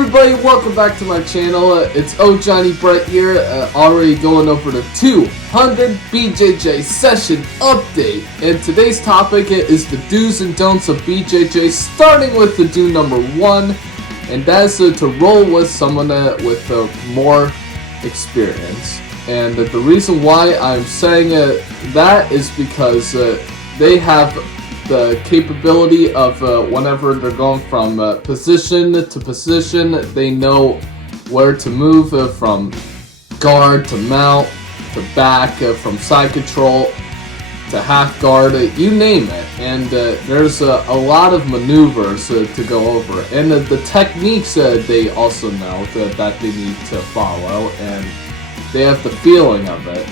everybody, welcome back to my channel. It's OJohnny Bright here, already going over the 200 BJJ session update. And today's topic is the do's and don'ts of BJJ, starting with the do number 1, and that is to roll with someone with more experience. And the reason why I'm saying that is because they have the capability of whenever they're going from position to position, they know where to move from guard to mount to back, from side control to half guard, you name it. And there's a lot of maneuvers to go over, and the techniques they also know that they need to follow, and they have the feeling of it.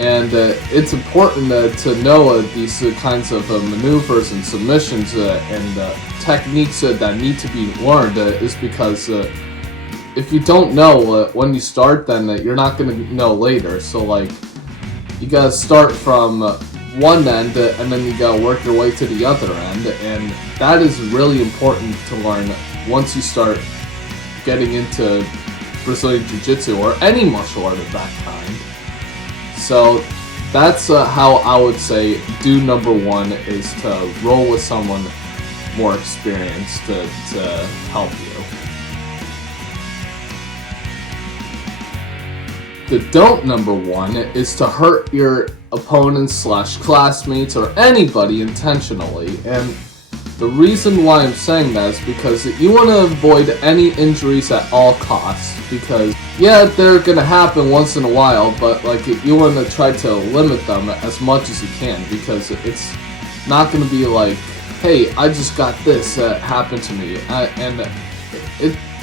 And it's important to know these kinds of maneuvers and submissions and techniques that need to be learned, is because if you don't know when you start, then you're not going to know later. So like, you got to start from one end and then you got to work your way to the other end, and that is really important to learn once you start getting into Brazilian Jiu-Jitsu or any martial art of that kind. So that's how I would say do number 1 is to roll with someone more experienced to help you. The don't number 1 is to hurt your opponents / classmates or anybody intentionally. And the reason why I'm saying that is because you want to avoid any injuries at all costs, because yeah, they're gonna happen once in a while, but like, you want to try to limit them as much as you can, because it's not gonna be like, hey, I just got this happen to me, and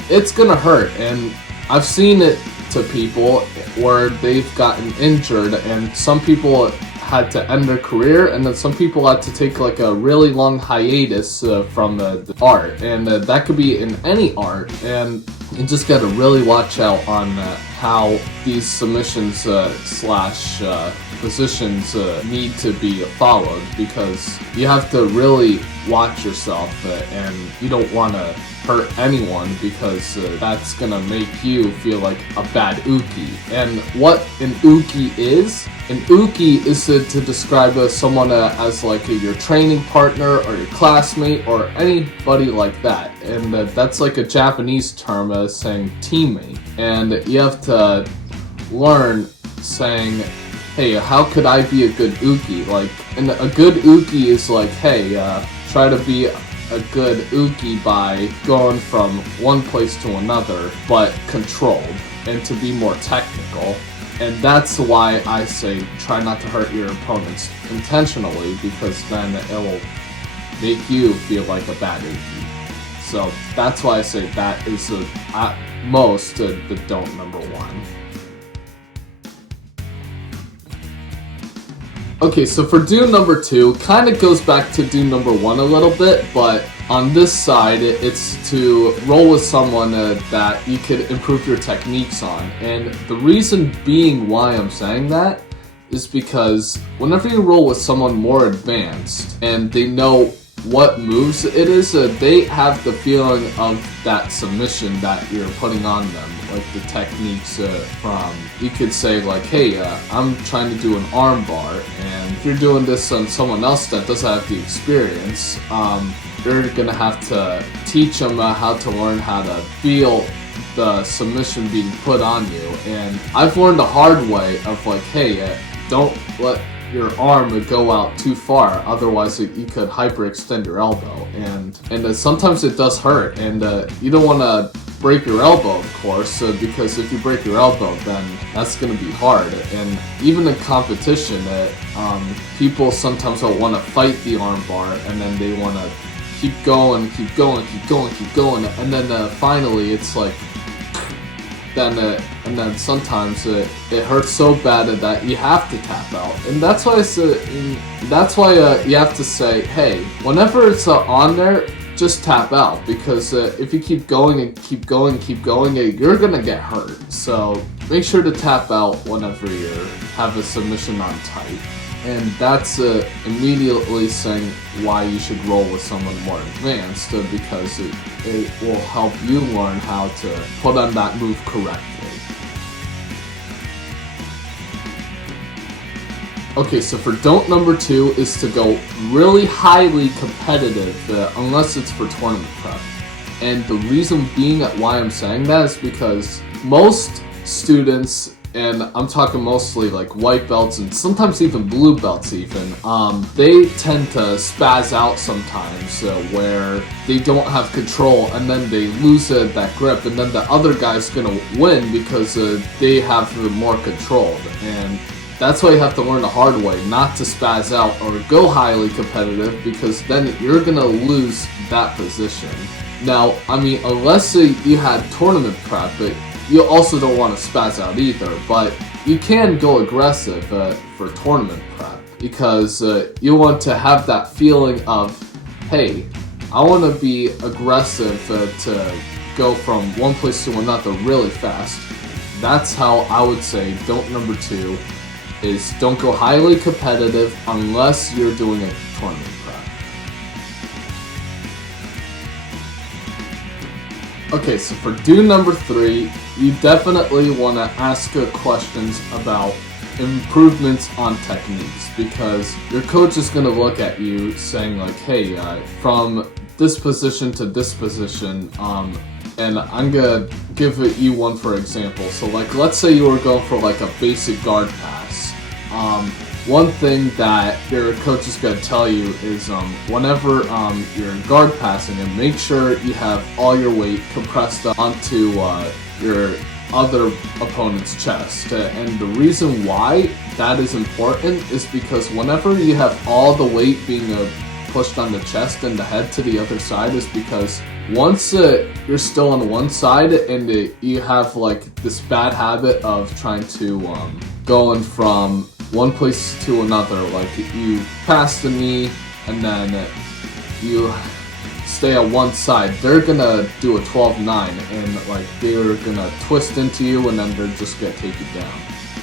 it's gonna hurt. And I've seen it to people where they've gotten injured, and some people had to end their career, and then some people had to take like a really long hiatus from the art, and that could be in any art. And you just gotta really watch out on how these submissions / positions need to be followed, because you have to really watch yourself, and you don't want to hurt anyone, because that's gonna make you feel like a bad uke. And what an uke is to describe someone as like your training partner or your classmate or anybody like that. And that's like a Japanese term saying teammate. And you have to learn saying, hey, how could I be a good uke? Like, and a good uke is like, hey, try to be a good uke by going from one place to another, but controlled, and to be more technical. And that's why I say try not to hurt your opponents intentionally, because then it will make you feel like a bad uke. So that's why I say that is at most the don't number 1. Okay, so for do number 2, kind of goes back to do number 1 a little bit, but on this side, it's to roll with someone that you could improve your techniques on. And the reason being why I'm saying that is because whenever you roll with someone more advanced and they know what moves it is, they have the feeling of that submission that you're putting on them, like the techniques from, you could say like, hey, I'm trying to do an arm bar, and if you're doing this on someone else that doesn't have the experience, you're gonna have to teach them how to learn how to feel the submission being put on you. And I've learned the hard way of like, hey, don't let your arm go out too far, otherwise you could hyperextend your elbow, and sometimes it does hurt, and you don't want to break your elbow, of course, because if you break your elbow, then that's going to be hard. And even in competition, people sometimes will want to fight the arm bar, and then they want to keep going, and then finally it's like, and then sometimes it hurts so bad that you have to tap out. And that's why you have to say, hey, whenever it's on there, just tap out, because if you keep going and keep going, you're gonna get hurt. So make sure to tap out whenever you have a submission on tight. and that's immediately saying why you should roll with someone more advanced, because it will help you learn how to put on that move correctly. Okay, so for don't number 2 is to go really highly competitive, unless it's for tournament prep. And the reason being why I'm saying that is because most students, and I'm talking mostly like white belts and sometimes even blue belts even, they tend to spaz out sometimes where they don't have control, and then they lose that grip, and then the other guy's gonna win because they have more control. And that's why you have to learn the hard way, not to spaz out or go highly competitive, because then you're gonna lose that position. Now, I mean, unless you had tournament prep, you also don't want to spaz out either, but you can go aggressive for tournament prep, because you want to have that feeling of, hey, I want to be aggressive to go from one place to another really fast. That's how I would say don't number 2 is don't go highly competitive unless you're doing a tournament prep. Okay, so for do number 3, you definitely want to ask questions about improvements on techniques, because your coach is going to look at you saying like, hey, from this position to this position, and I'm gonna give you one for example. So like, let's say you were going for like a basic guard pass. One thing that your coach is gonna tell you is whenever you're guard passing, and make sure you have all your weight compressed onto your other opponent's chest. And the reason why that is important is because whenever you have all the weight being pushed on the chest and the head to the other side, is because once you're still on one side and you have like this bad habit of trying to going from one place to another, like you pass the knee and then you stay on one side, they're gonna do a 12-9 and like they're gonna twist into you and then they're just gonna take you down.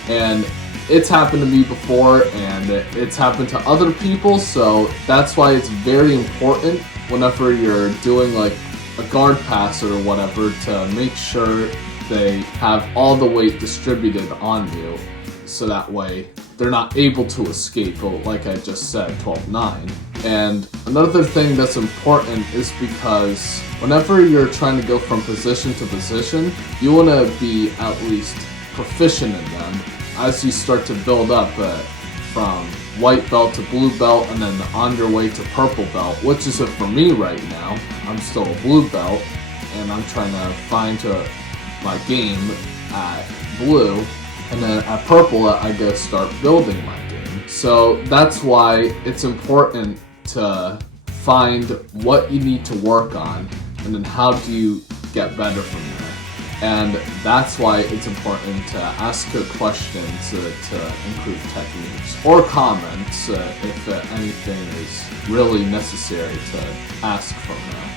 And it's happened to me before, and it's happened to other people, so that's why it's very important whenever you're doing like a guard pass or whatever to make sure they have all the weight distributed on you, so that way they're not able to escape, like I just said, 12-9. And another thing that's important is because whenever you're trying to go from position to position, you want to be at least proficient in them as you start to build up from white belt to blue belt, and then on your way to purple belt, which is it for me right now. I'm still a blue belt, and I'm trying to find my game at blue, and then at purple I go start building my game. So that's why it's important to find what you need to work on, and then how do you get better from there. And that's why it's important to ask questions to improve techniques, or comments if anything is really necessary to ask from there.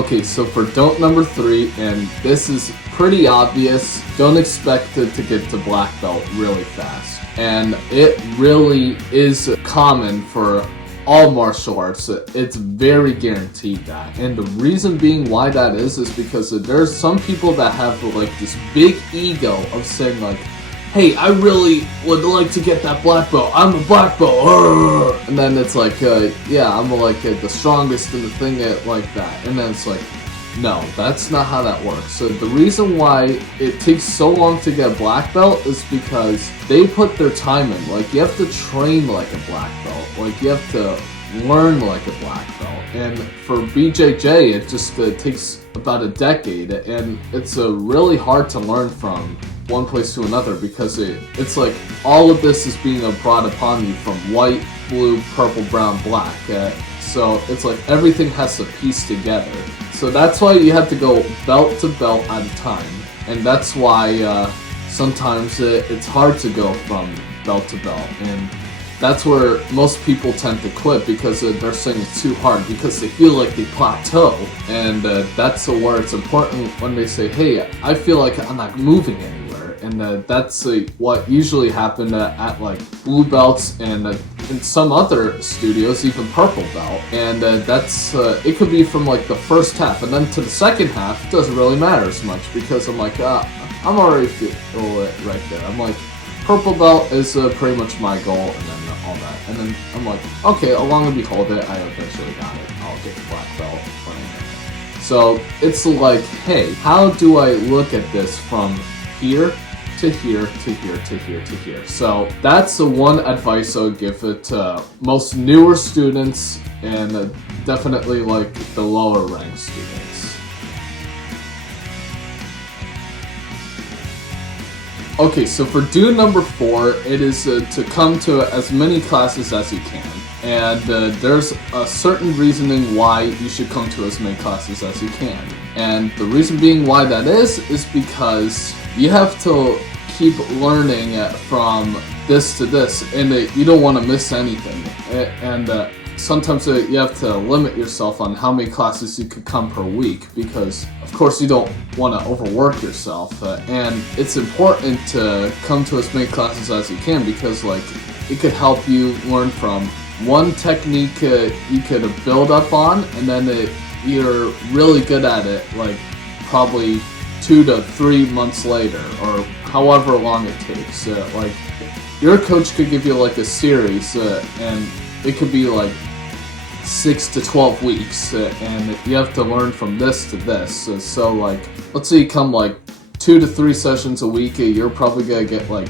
Okay, so for don't number 3, and this is pretty obvious, don't expect it to get to black belt really fast. And it really is common for all martial arts. It's very guaranteed that. And the reason being why that is because there's some people that have like this big ego of saying like, hey, I really would like to get that black belt. I'm a black belt. And then it's like, yeah, I'm like the strongest in the thing like that. And then it's like, no, that's not how that works. So the reason why it takes so long to get a black belt is because they put their time in. Like, you have to train like a black belt. Like, you have to learn like a black belt. And for BJJ, it just takes about a decade. And it's really hard to learn from one place to another, because it's like all of this is being brought upon you from white, blue, purple, brown, black. So it's like everything has to piece together. So that's why you have to go belt to belt at a time. And that's why sometimes it's hard to go from belt to belt. And that's where most people tend to quit, because they're saying it's too hard, because they feel like they plateau. And that's where it's important when they say, hey, I feel like I'm not moving anywhere. and that's what usually happened at like blue belts and in some other studios even purple belt, and that's it could be from like the first half, and then to the second half it doesn't really matter as much because I'm like I'm already feel it right there. I'm like, purple belt is pretty much my goal, and then all that, and then I'm like, okay, along and behold it, I eventually got it. I'll get the black belt when I get it. So it's like, hey, how do I look at this from here to here to here to here to here? So that's the one advice I would give it to most newer students and definitely like the lower ranked students. Okay, so for do number 4, it is to come to as many classes as you can. And there's a certain reasoning why you should come to as many classes as you can. And the reason being why that is because you have to keep learning from this to this, and you don't want to miss anything. And sometimes you have to limit yourself on how many classes you could come per week, because of course you don't want to overwork yourself, and it's important to come to as many classes as you can, because like it could help you learn from one technique you could build up on, and then you're really good at it like probably 2 to 3 months later, or however long it takes. Like your coach could give you like a series, and it could be like 6 to 12 weeks, and you have to learn from this to this. So like, let's say you come like 2 to 3 sessions a week, you're probably gonna get like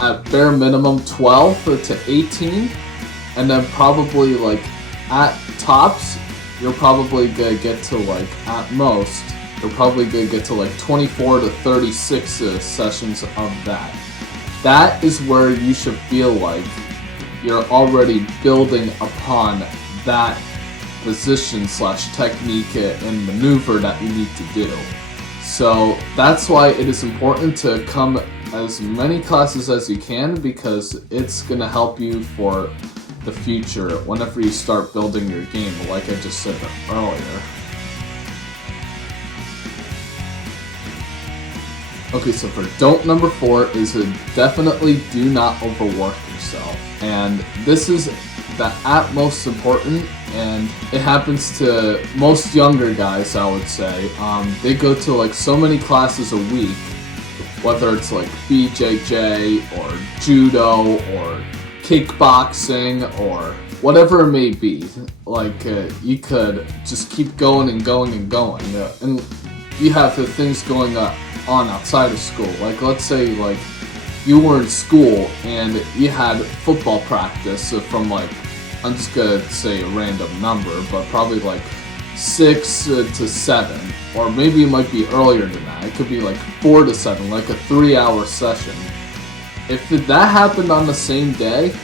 at bare minimum 12 to 18, and then probably like at tops, you're probably gonna get to like, at most, you're probably gonna get to like 24 to 36 sessions of that. That is where you should feel like you're already building upon that position / technique and maneuver that you need to do. So that's why it is important to come as many classes as you can, because it's going to help you for the future whenever you start building your game, like I just said earlier. Okay, so for don't number 4 is definitely do not overwork yourself. And this is the at most important, and it happens to most younger guys, I would say. They go to like so many classes a week, whether it's like BJJ or judo or kickboxing or whatever it may be. Like you could just keep going and going and going, and you have the things going on outside of school. Like let's say like you were in school and you had football practice from like, I'm just gonna say a random number, but probably like 6 to 7, or maybe it might be earlier than that. It could be like 4 to 7, like a 3-hour session. If that happened on the same day,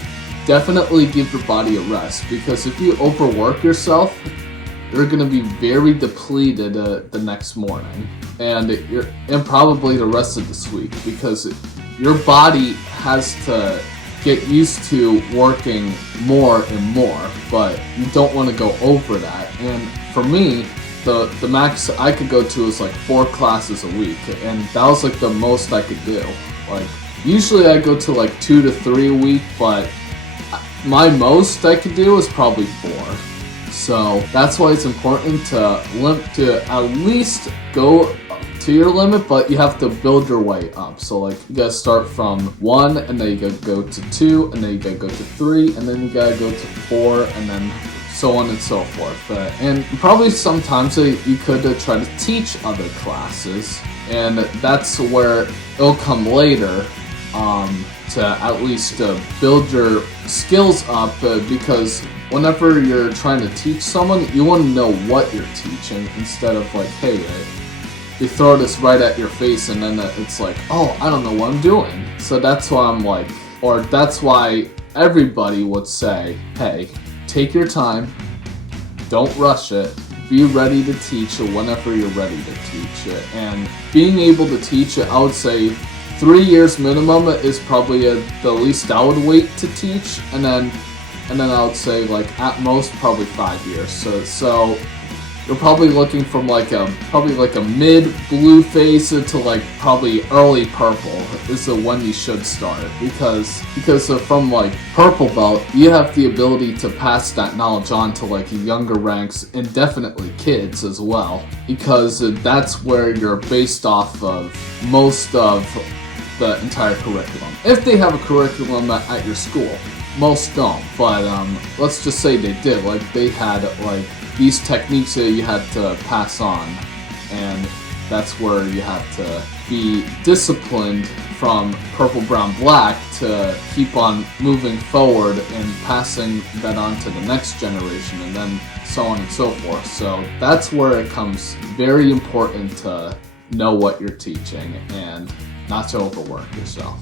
definitely give your body a rest, because if you overwork yourself, you're gonna be very depleted the next morning, and probably the rest of this week, because your body has to get used to working more and more, but you don't want to go over that. And for me, the max I could go to is like 4 classes a week, and that was like the most I could do. Like usually I go to like 2 to 3 a week, but my most I could do is probably 4. So that's why it's important to at least go to your limit, but you have to build your way up. So like you gotta start from 1, and then you gotta go to 2, and then you gotta go to 3, and then you gotta go to 4, and then so on and so forth. And probably sometimes you could try to teach other classes, and that's where it'll come later, to at least build your skills up, because whenever you're trying to teach someone, you want to know what you're teaching, instead of like, hey, you throw this right at your face and then it's like, oh, I don't know what I'm doing. So that's why I'm like, or that's why everybody would say, hey, take your time, don't rush it, be ready to teach whenever you're ready to teach it. And being able to teach it, I would say 3 years minimum is probably the least I would wait to teach, and then I would say like at most probably 5 years. So you're probably looking from like a mid blue phase to like probably early purple is the one you should start, because from like purple belt you have the ability to pass that knowledge on to like younger ranks and definitely kids as well, because that's where you're based off of most of the entire curriculum. If they have a curriculum at your school. Most don't, but let's just say they did. Like, they had like these techniques that you had to pass on, and that's where you have to be disciplined from purple, brown, black to keep on moving forward and passing that on to the next generation, and then so on and so forth. So that's where it comes very important to know what you're teaching and not to overwork yourself.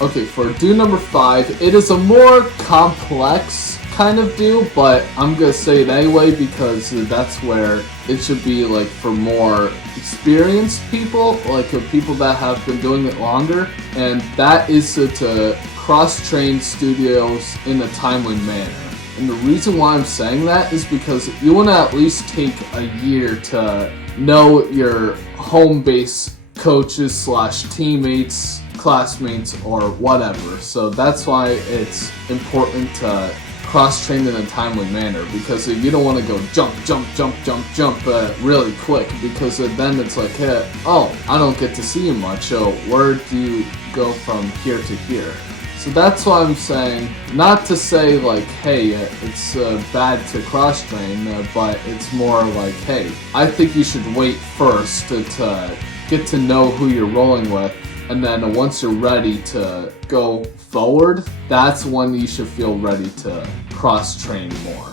Okay, for do number 5, it is a more complex kind of do, but I'm gonna say it anyway because that's where it should be like for more experienced people, like people that have been doing it longer, and that is to cross-train studios in a timely manner. And the reason why I'm saying that is because you want to at least take a year to know your home base coaches slash teammates, classmates, or whatever. So that's why it's important to cross-train in a timely manner, because you don't want to go jump really quick, because then it's like, hey, oh, I don't get to see you much, so where do you go from here to here? So that's why I'm saying, not to say like, hey, it's bad to cross-train, but it's more like, hey, I think you should wait first to get to know who you're rolling with, and then once you're ready to go forward, that's when you should feel ready to cross-train more.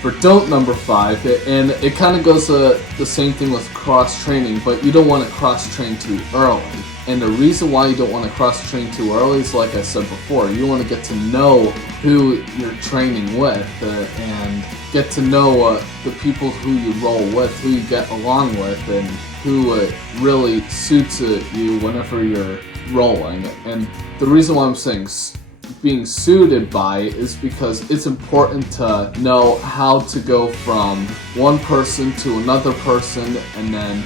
For don't number 5, and it kind of goes the same thing with cross-training, but you don't want to cross-train too early. And the reason why you don't want to cross-train too early is, like I said before, you want to get to know who you're training with, and get to know the people who you roll with, who you get along with, and who really suits you whenever you're rolling. And the reason why I'm saying being suited by is because it's important to know how to go from one person to another person, and then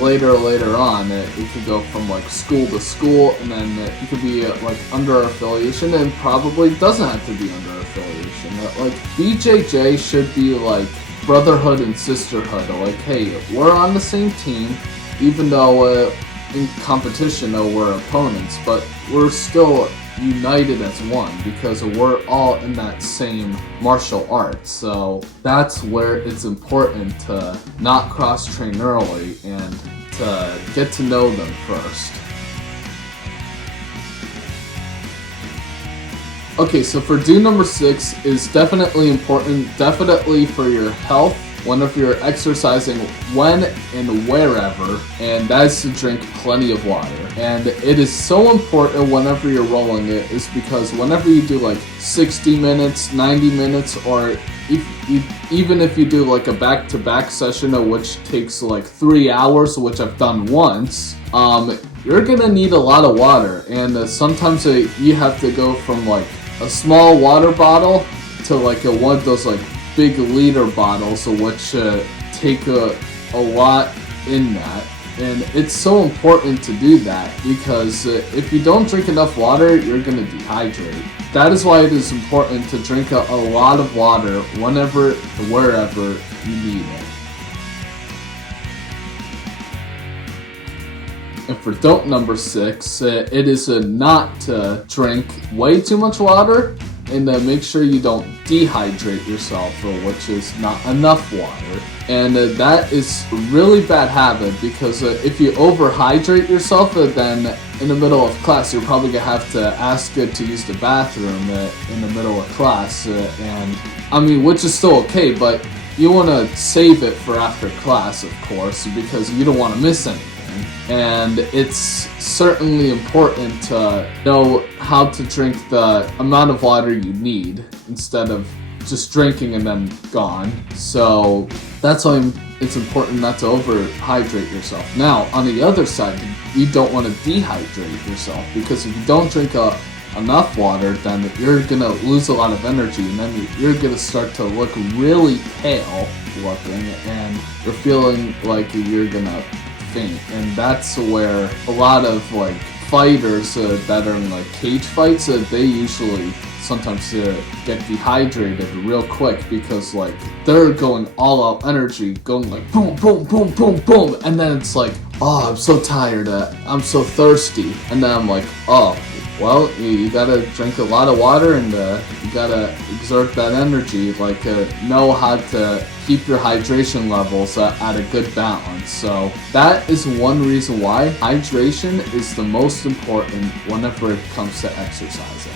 later on it could go from like school to school, and then it could be like under affiliation, and probably doesn't have to be under affiliation. Like BJJ should be like brotherhood and sisterhood. Like, hey, we're on the same team, even though in competition we're opponents, but we're still united as one because we're all in that same martial art. So that's where it's important to not cross-train early and to get to know them first. Okay, so for do number 6 is definitely important, definitely for your health whenever you're exercising, when and wherever, and that is to drink plenty of water. And it is so important whenever you're rolling it, is because whenever you do like 60 minutes, 90 minutes, or even if you do like a back-to-back session, which takes like 3 hours, which I've done once, you're gonna need a lot of water. And sometimes you have to go from like a small water bottle to like one of those like big liter bottles, which take a lot in that. And it's so important to do that, because if you don't drink enough water, you're going to dehydrate. That is why it is important to drink a lot of water whenever, wherever you need it. And for don't number 6, it is not to drink way too much water, and make sure you don't dehydrate yourself, which is not enough water. And that is a really bad habit, because if you overhydrate yourself, then in the middle of class, you're probably going to have to ask to use the bathroom in the middle of class. And I mean, which is still okay, but you want to save it for after class, of course, because you don't want to miss anything. And it's certainly important to know how to drink the amount of water you need instead of just drinking and then gone. So that's why it's important not to overhydrate yourself. Now, on the other side, you don't want to dehydrate yourself, because if you don't drink enough water, then you're gonna lose a lot of energy, and then you're gonna start to look really pale looking, and you're feeling like you're gonna faint. And that's where a lot of like fighters that are in like cage fights, they usually sometimes get dehydrated real quick, because like they're going all out energy, going like boom, boom, boom, boom, boom, and then it's like, oh, I'm so tired, I'm so thirsty, and then I'm like, oh, well, you gotta drink a lot of water, and you gotta exert that energy, like know how to keep your hydration levels at a good balance. So that is one reason why hydration is the most important whenever it comes to exercising.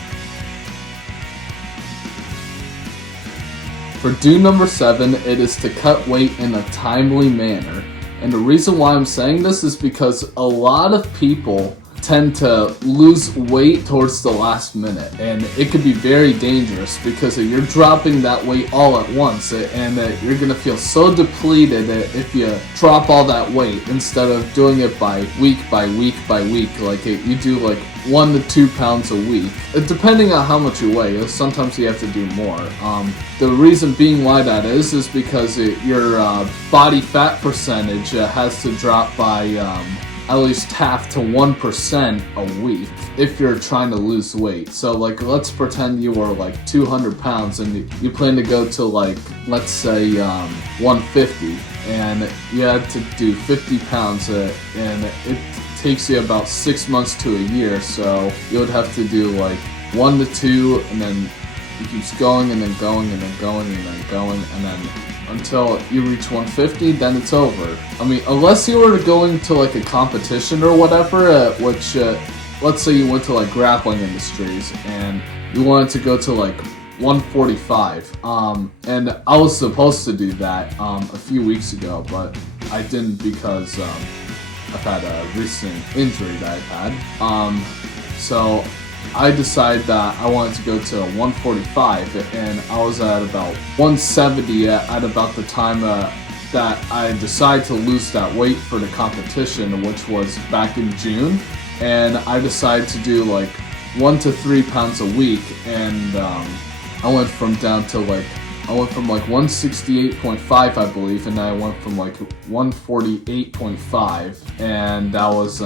For do number 7, it is to cut weight in a timely manner. And the reason why I'm saying this is because a lot of people tend to lose weight towards the last minute, and it could be very dangerous because you're dropping that weight all at once, and you're gonna feel so depleted if you drop all that weight instead of doing it by week by week by week, like you do like 1 to 2 pounds a week, depending on how much you weigh. Sometimes you have to do more. The reason being why that is because your body fat percentage has to drop by at least half to 1% a week if you're trying to lose weight. So like, let's pretend you were like 200 pounds and you plan to go to like, let's say 150, and you had to do 50 pounds and it takes you about 6 months to a year. So you would have to do like 1 to 2, and then it keeps going and then going and then going and then going, and then until you reach 150, then it's over. I mean, unless you were going to like a competition or whatever, which let's say you went to like grappling industries and you wanted to go to like 145, and I was supposed to do that a few weeks ago, but I didn't because I've had a recent injury that I've had. So I decided that I wanted to go to 145, and I was at about 170 at about the time that I decided to lose that weight for the competition, which was back in June. And I decided to do like 1 to 3 pounds a week, and I went from like 168.5, I believe, and I went from like 148.5, and that was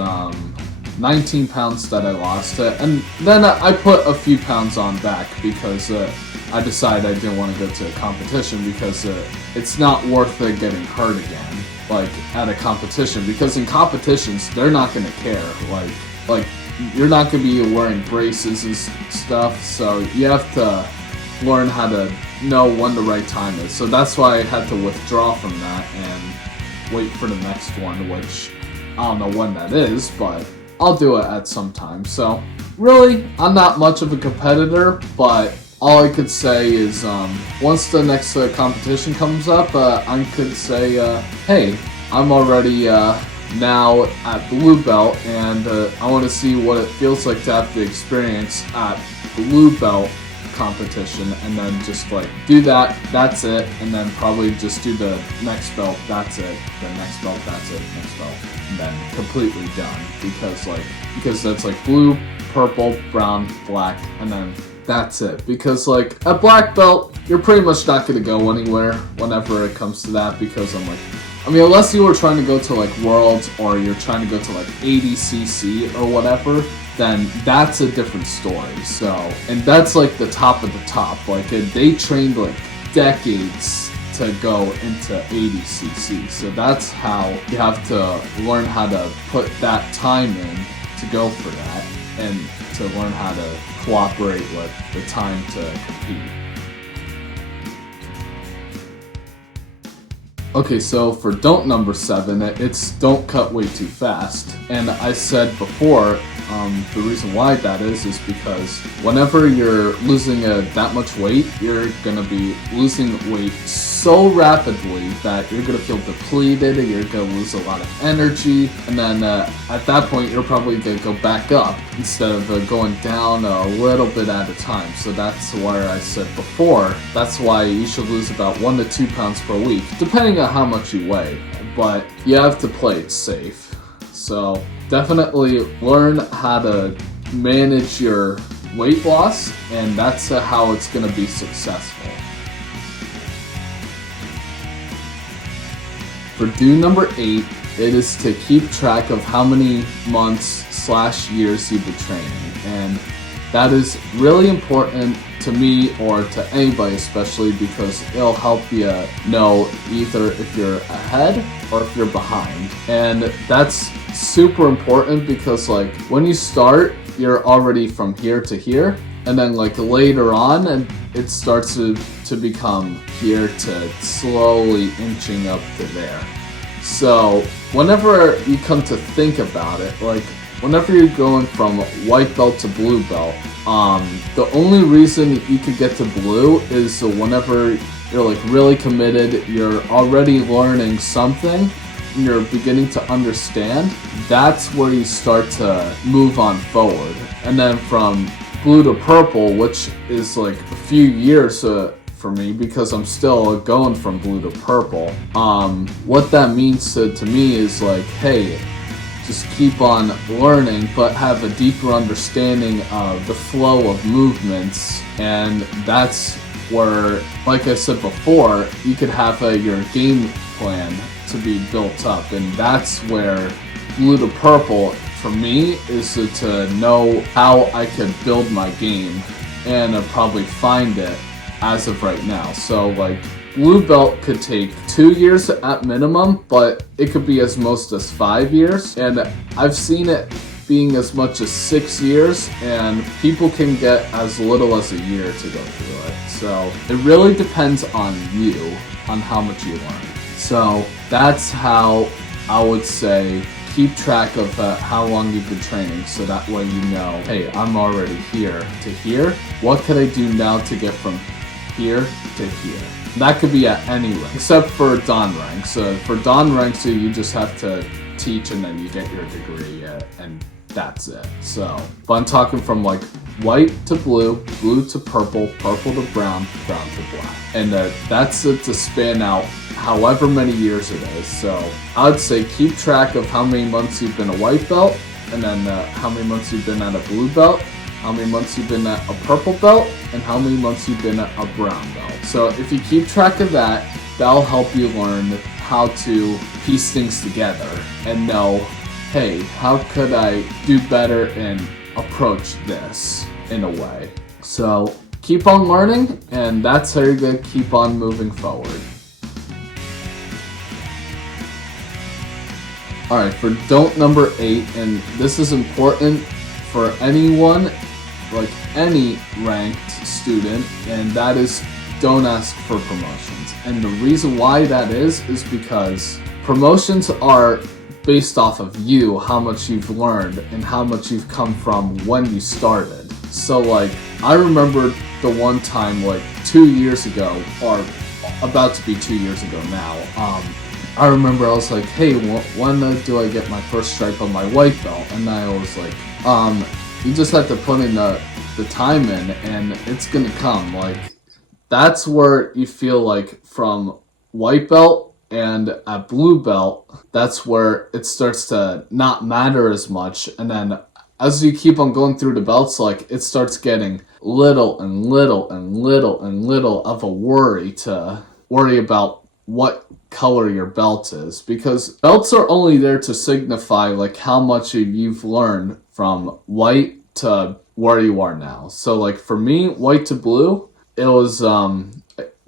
19 pounds that I lost, and then I put a few pounds on back because I decided I didn't want to go to a competition, because it's not worth getting hurt again, like at a competition, because in competitions they're not going to care, like you're not going to be wearing braces and stuff, so you have to learn how to know when the right time is. So that's why I had to withdraw from that and wait for the next one, which I don't know when that is, but I'll do it at some time. So really, I'm not much of a competitor, but all I could say is once the next competition comes up, I could say, hey, I'm already now at blue belt, and I want to see what it feels like to have the experience at blue belt competition, and then just like do that, that's it, and then probably just do the next belt, that's it, the next belt, that's it, next belt, and then completely done, because that's like blue, purple, brown, black, and then that's it. Because like at black belt, you're pretty much not going to go anywhere whenever it comes to that, because I mean, unless you were trying to go to like Worlds, or you're trying to go to like ADCC or whatever, then that's a different story. So, and that's like the top of the top. Like they trained like decades to go into ADCC. So that's how you have to learn how to put that time in to go for that, and to learn how to cooperate with the time to compete. Okay, so for don't number 7, it's don't cut weight too fast. And I said before, the reason why that is because whenever you're losing that much weight, you're gonna be losing weight so rapidly that you're gonna feel depleted, and you're gonna lose a lot of energy, and then at that point you're probably gonna go back up instead of going down a little bit at a time. So that's why I said before, that's why you should lose about 1 to 2 pounds per week, depending on how much you weigh, but you have to play it safe. So definitely learn how to manage your weight loss, and that's how it's going to be successful. For do number 8, it is to keep track of how many months/years you've been training. And that is really important to me, or to anybody especially, because it'll help you know either if you're ahead or if you're behind. And that's super important because like when you start, you're already from here to here, and then like later on, and it starts to become here to slowly inching up to there. So whenever you come to think about it, like whenever you're going from white belt to blue belt, the only reason you could get to blue is whenever you're like really committed, you're already learning something, and you're beginning to understand. That's where you start to move on forward. And then from blue to purple, which is like a few years for me, because I'm still going from blue to purple. What that means to me is like, hey, just keep on learning, but have a deeper understanding of the flow of movements. And that's where, like I said before, you could have your game plan to be built up. And that's where blue to purple, for me, is to know how I could build my game, and probably find it as of right now. So like blue belt could take 2 years at minimum, but it could be as most as 5 years. And I've seen it being as much as 6 years, and people can get as little as a year to go through it. So it really depends on you, on how much you learn. So that's how I would say keep track of how long you've been training, so that way you know, hey, I'm already here to here. What could I do now to get from here to here? That could be at any rank, except for Dawn ranks. For Dawn ranks, you just have to teach and then you get your degree, and that's it. So, but I'm talking from like white to blue, blue to purple, purple to brown, brown to black. And that's it to span out however many years it is. So I'd say keep track of how many months you've been a white belt, and then how many months you've been at a blue belt, how many months you've been at a purple belt, and how many months you've been at a brown belt. So if you keep track of that, that'll help you learn how to piece things together and know, hey, how could I do better and approach this in a way? So keep on learning, and that's how you're going to keep on moving forward. Alright, for don't number 8, and this is important for anyone, like any ranked student, and that is don't ask for promotions. And the reason why that is because promotions are based off of you, how much you've learned and how much you've come from when you started. So like, I remember the one time like 2 years ago, or about to be 2 years ago now, I remember I was like, hey, when do I get my first stripe on my white belt? And I was like, you just have to put in the time in, and it's gonna come. Like, that's where you feel like from white belt and at blue belt, that's where it starts to not matter as much. And then as you keep on going through the belts, like, it starts getting little and little and little and little of a worry to worry about what color your belt is, because belts are only there to signify like how much you've learned from white to where you are now. So like for me, white to blue, it was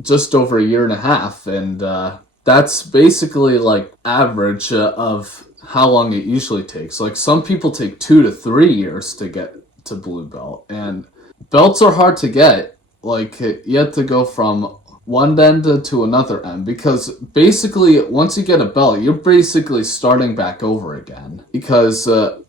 just over a year and a half, and that's basically like average of how long it usually takes. Like some people take 2 to 3 years to get to blue belt, and belts are hard to get. Like you have to go from one end to another end, because basically once you get a belt, you're basically starting back over again, because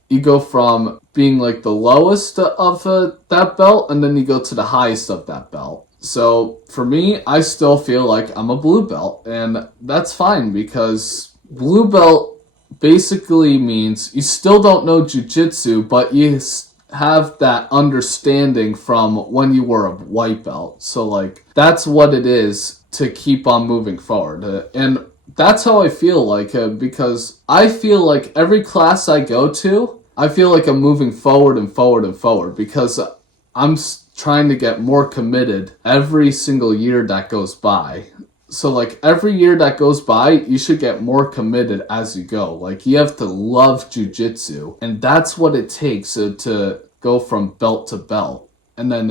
you go from being like the lowest of that belt, and then you go to the highest of that belt. So for me, I still feel like I'm a blue belt, and that's fine, because blue belt basically means you still don't know jiu-jitsu, but you have that understanding from when you were a white belt. So like, that's what it is to keep on moving forward. And that's how I feel like, because I feel like every class I go to, I feel like I'm moving forward and forward and forward, because I'm trying to get more committed every single year that goes by. So, like, every year that goes by, you should get more committed as you go. Like, you have to love jujitsu, and that's what it takes to go from belt to belt, and then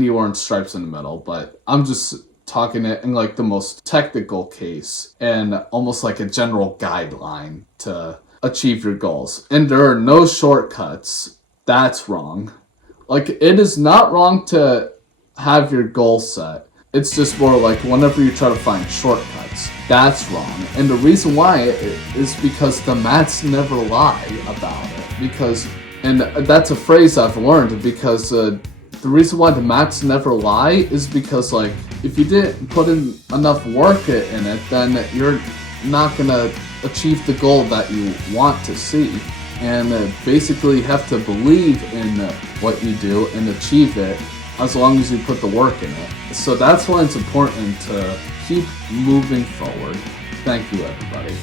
you earn stripes in the middle. But I'm just talking it in, like, the most technical case, and almost like a general guideline to achieve your goals. And there are no shortcuts. That's wrong. Like, it is not wrong to have your goal set. It's just more like whenever you try to find shortcuts, that's wrong. And the reason why is because the mats never lie about it. And that's a phrase I've learned, because the reason why the mats never lie is because, like, if you didn't put in enough work in it, then you're not gonna achieve the goal that you want to see. And basically you have to believe in what you do and achieve it, as long as you put the work in it. So that's why it's important to keep moving forward. Thank you, everybody.